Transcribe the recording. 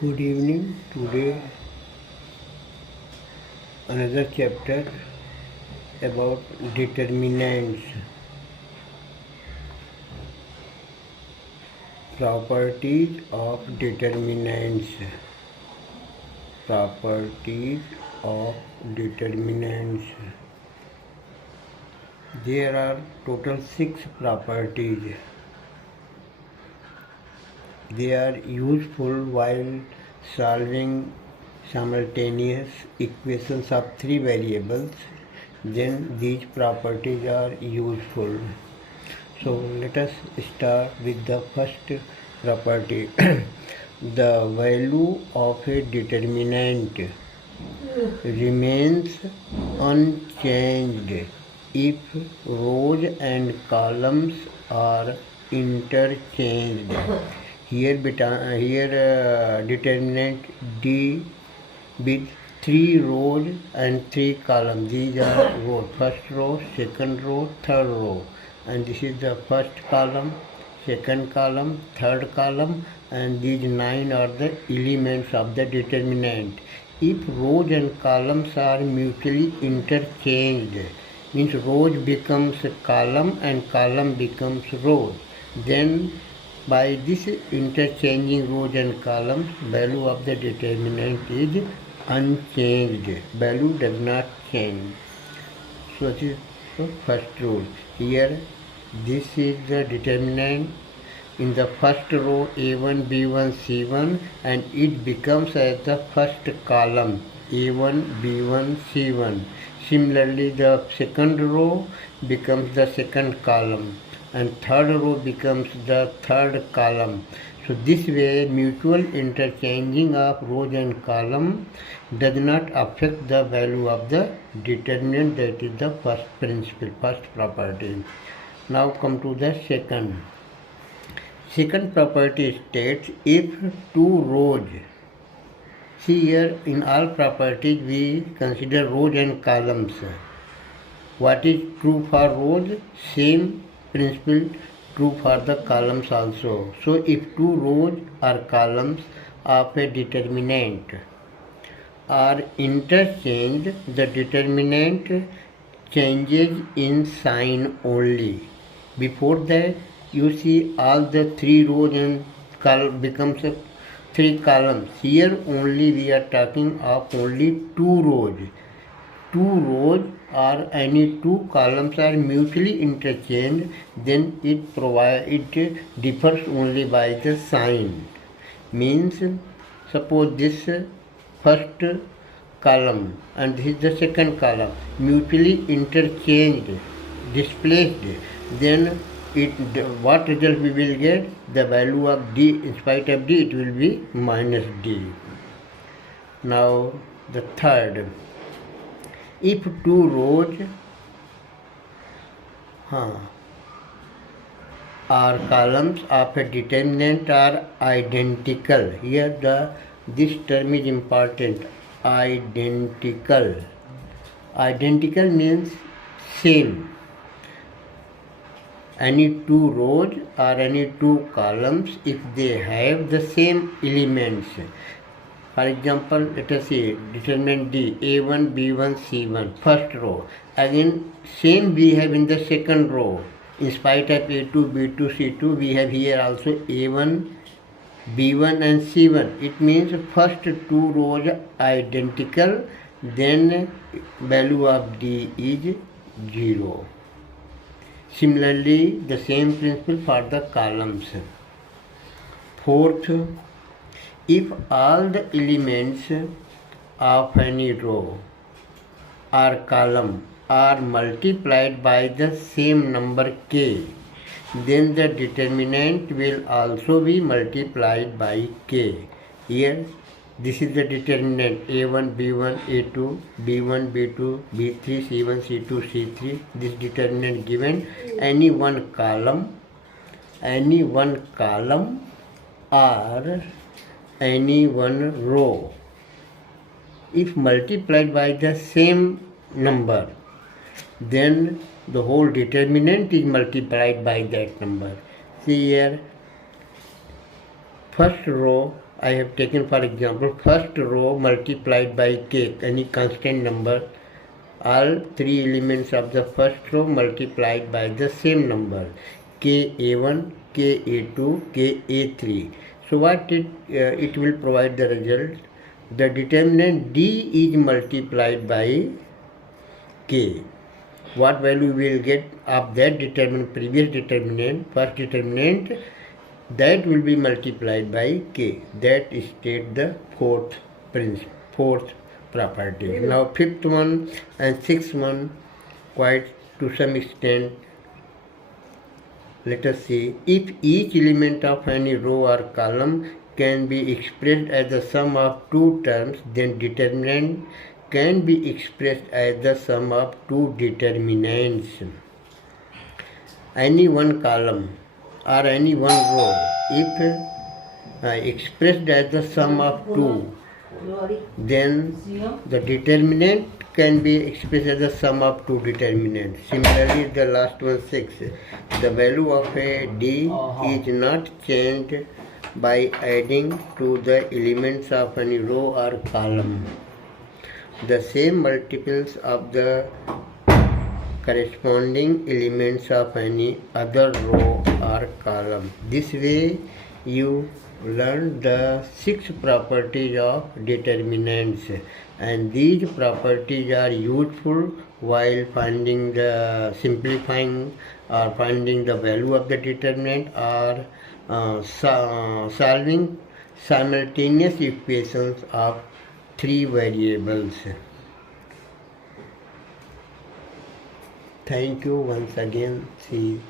Good evening. Today, another chapter about determinants, properties of determinants, properties of determinants. There are total 6 properties. They are useful while solving simultaneous equations of 3 variables. Then these properties are useful. So let us start with the first property. The value of a determinant remains unchanged if rows and columns are interchanged. Here determinant D with 3 rows and 3 columns. These are rows. First row, second row, third row. And this is the first column, second column, third column, and these 9 are the elements of the determinant. If rows and columns are mutually interchanged, means rows becomes column and column becomes rows, then by this interchanging rows and columns, value of the determinant is unchanged. Value does not change. So this is the first rule. Here, this is the determinant in the first row A1, B1, C1, and it becomes as the first column A1, B1, C1. Similarly, the second row becomes the second column and third row becomes the third column. So this way mutual interchanging of rows and column does not affect the value of the determinant. That is the first principle, first property. Now come to the second. Second property states if two rows, see here in all properties we consider rows and columns. What is true for rows? Same principle true for the columns also. So if two rows or columns of a determinant are interchanged, the determinant changes in sign only. Before that, you see all the 3 rows and becomes 3 columns. Here only we are talking of only 2 rows. 2 rows or any 2 columns are mutually interchanged, then it differs only by the sign. Means suppose this first column and this is the second column mutually interchanged, displaced, then what result we will get? The value of D, in spite of D, it will be minus D. Now the third. If two rows or columns of a determinant are identical, here this term is important. Identical. Identical means same. Any two rows or any two columns, if they have the same elements. For example, let us see determinant D, A1, B1, C1, first row. Again, same we have in the second row. In spite of A2, B2, C2, we have here also A1, B1 and C1. It means first two rows identical, then value of D is 0. Similarly, the same principle for the columns. Fourth, if all the elements of any row or column are multiplied by the same number k, then the determinant will also be multiplied by k. Here, this is the determinant A1, B1, A2, B1, B2, B3, C1, C2, C3. This determinant given any one column or any one row. If multiplied by the same number, then the whole determinant is multiplied by that number. See here, first row I have taken for example first row multiplied by k, any constant number, all three elements of the first row multiplied by the same number, ka1, ka2, ka3. So what it will provide the result? The determinant d is multiplied by k. What value we will get of that determinant, previous determinant, first determinant, that will be multiplied by k. That states the fourth property. Now fifth one and sixth one, quite to some extent. Let us see, if each element of any row or column can be expressed as the sum of two terms, then determinant can be expressed as the sum of two determinants. Any one column or any one row, if expressed as the sum of two, then the determinant can be expressed as the sum of two determinants. Similarly, the last one, 6. The value of a d is not changed by adding to the elements of any row or column the same multiples of the corresponding elements of any other row or column. This way you learn the 6 properties of determinants, and these properties are useful while finding the simplifying or finding the value of the determinant or solving simultaneous equations of 3 variables. Thank you once again. See